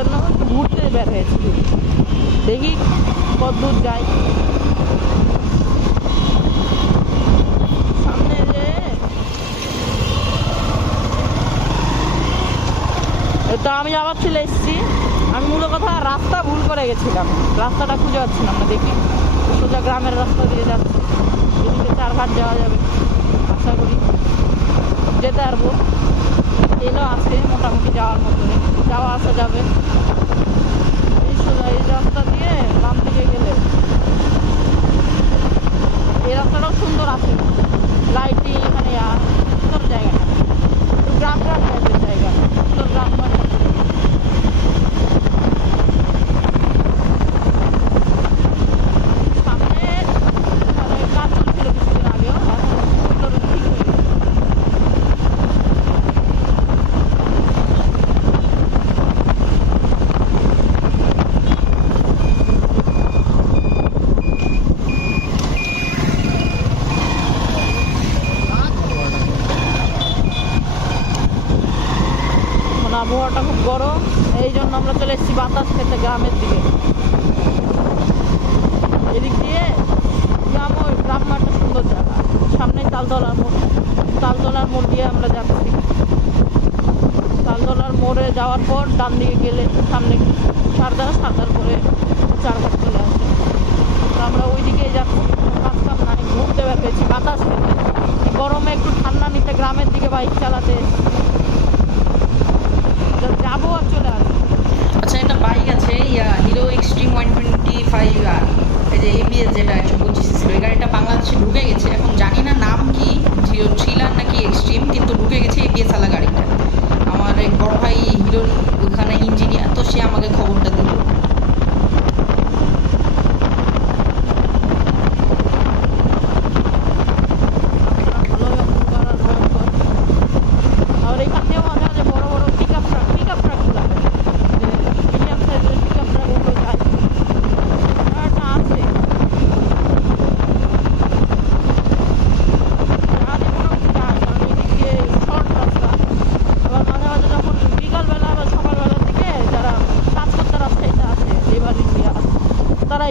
জন্য একটু ঘুরতে বের হয়েছি, দেখি কত দূর যাই। সামনে যে তো আমি আবার চলে এসেছি। আমি মূল কথা রাস্তা ভুল করে গেছিলাম, রাস্তাটা খুঁজে পাচ্ছিলাম না। দেখি সোজা গ্রামের রাস্তা দিয়ে যাচ্ছে, এদিকে চারঘাট যাওয়া যাবে, আশা করি যেতে পারবো। তেলও আছে মোটামুটি যাওয়ার মতো, যাওয়া আসা যাবে। এই সোজা এই রাস্তা দিয়ে বাম দিকে গেলে এই রাস্তাটাও সুন্দর আছে, লাইটিং এখানে সুন্দর জায়গাটা, গ্রাম গ্রাম টাইপের জায়গা, সুন্দর গ্রাম। আবহাওয়াটা খুব গরম, এই জন্য আমরা চলে এসেছি বাতাস খেতে গ্রামের দিকে। এদিক দিয়ে গ্রাম একটা সুন্দর জায়গা, সামনেই তালতলার মোড়, তালতলার মোড় দিয়ে আমরা যাচ্ছি। তালতলার মোড়ে যাওয়ার পর ডান দিকে গেলে সামনে সারদার পরে চারঘাট চলে আসে। তো আমরা ওই দিকেই যাচ্ছি, কাজ কাম নাই, ঘুরতে বের হয়েছি বাতাস খেতে, গরমে একটু ঠান্ডা নিতে গ্রামের দিকে বাইক চালাতে যাবো আর চলে আসবো। আচ্ছা, একটা বাইক আছে হিরো এক্সট্রিম 125R, এই যে এবিএস যেটা 125 সিসি, ওই গাড়িটা বাংলাদেশে ঢুকে গেছে। এখন জানি না নাম কি, জিরো থ্রিলার নাকি এক্সট্রিম, কিন্তু ঢুকে গেছে এবিএস আলা গাড়িটা। আমার এক বড় ভাই হিরোর ওখানে ইঞ্জিনিয়ার, তো সে আমাকে খবরটা দিল।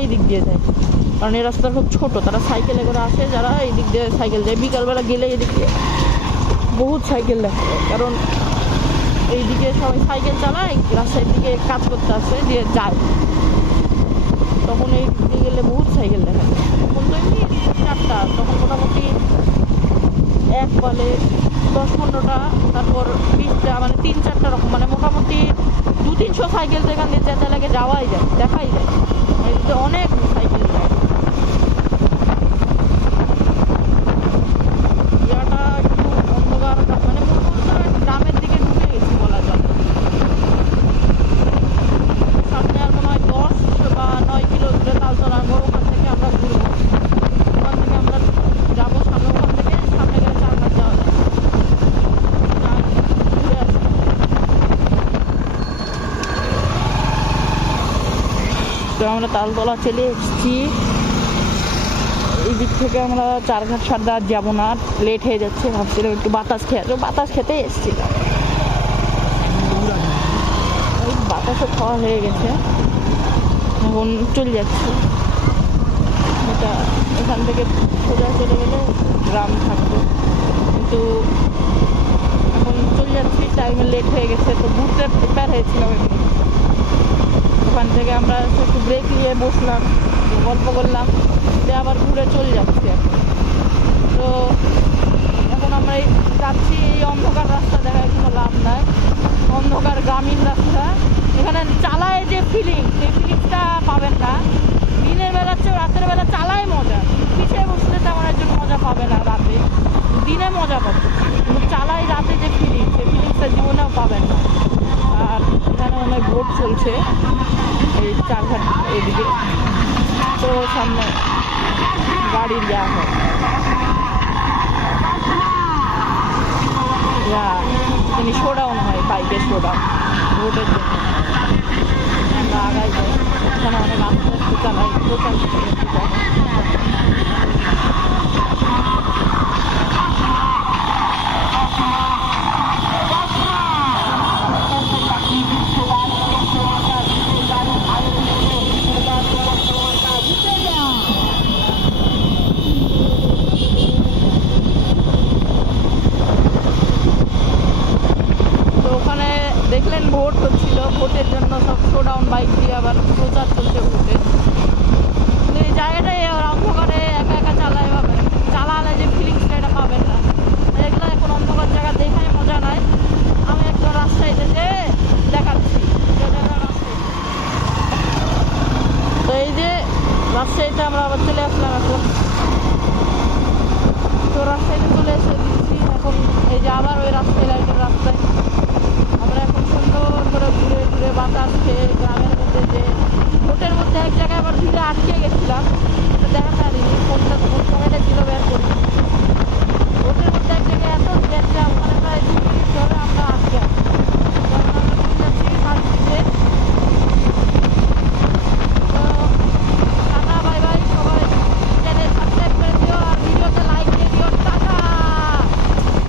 এই দিক দিয়ে যায়, কারণ এই রাস্তা খুব ছোট, তারা সাইকেলে করে আসে, যারা এই দিক দিয়ে সাইকেল যায়। বিকালবেলা গেলে এই দিক দিয়ে বহুত সাইকেল দেখা যায়, কারণ এইদিকে সবাই সাইকেল চালায়, রাস্তার দিকে কাজ করতে আসে দিয়ে যায়, তখন এই দিকে গেলে বহুত সাইকেল দেখা যায়। তখন তো এমনি চারটা, তখন মোটামুটি এক বলে 10-15টা, তারপর 20টা, মানে 3-4টা রকম, মানে মোটামুটি 200-300 সাইকেল যেখান দিয়ে যেতে লাগে যাওয়াই যায়, দেখাই যায়, অনেক সাইকেল যায়। জায়গাটা একটু অন্ধকার, মানে গ্রামের দিকে ঢুকে গেছি বলা যায়। সামনে আর মনে হয় 10 বা 9 কিলো দূরে তালতলা মোড়, ওখান থেকে আমরা ঘুরবো, ওখান থেকে আমরা যাবো সামনে, ওখান থেকে সামনে গেলে চারঘাট যাওয়া যায়, ঘুরে আসবো। তো আমরা তালতলা চলে এসেছি, এই দিক থেকে আমরা চারঘাট সারদা আর যাবো না, লেট হয়ে যাচ্ছে, ভাবছিলাম একটু বাতাস খেতে এসেছি। ওই বাতাসও খাওয়া হয়ে গেছে, এখন চলে যাচ্ছি। এটা এখান থেকে সোজা চলে গেলে গ্রাম থাকবে, কিন্তু এখন চলে যাচ্ছি, টাইমে লেট হয়ে গেছে, তো ঘুরতে বের হয়েছিলাম এমনি। ওখান থেকে আমরা একটু ব্রেক নিয়ে বসলাম, গল্প করলাম, দিয়ে আবার ঘুরে চলে যাচ্ছি এখন। তো এখন আমরা এই যাচ্ছি, এই অন্ধকার রাস্তা দেখায় কোনো লাভ নাই, অন্ধকার গ্রামীণ রাস্তা, এখানে চালায় যে ফিলিংস, সেই ফিলিংসটা পাবেন না। দিনের বেলা চেয়ে রাতের বেলা চালায় মজা, পিছিয়ে বসলে তেমন একজন মজা পাবে না, রাতে দিনে মজা পাবে, কিন্তু চালাই রাতে যে ফিলিংস, সেই ফিলিংসটা জীবনেও পাবেন না। আর এখানে অনেক বোট চলছে এই চারঘাট এদিকে, তো সামনে গাড়ির যাওয়া হয়, তিনি শোডাউন হয়, বাইকের শোডাউন, বোটের জন্য আমরা আগাই যাই। ওখানে অনেক আস্তে আস্তে চালাই, দোকান সব শোডাউন বাইক দিয়ে আবার প্রচার চলছে উঠে। কিন্তু এই জায়গাটাই আর অন্ধকারে একা একা চালালে যে ফিলিংসটা এটা পাবেন না। এগুলো এখন অন্ধকার জায়গা দেখায় মজা নাই। আমি একটা রাস্তায় যে দেখাচ্ছি রাস্তায়। তো এই যে রাজশাহীতে আমরা আবার চলে আসলাম এখন। তো রাজশাহীতে চলে এসে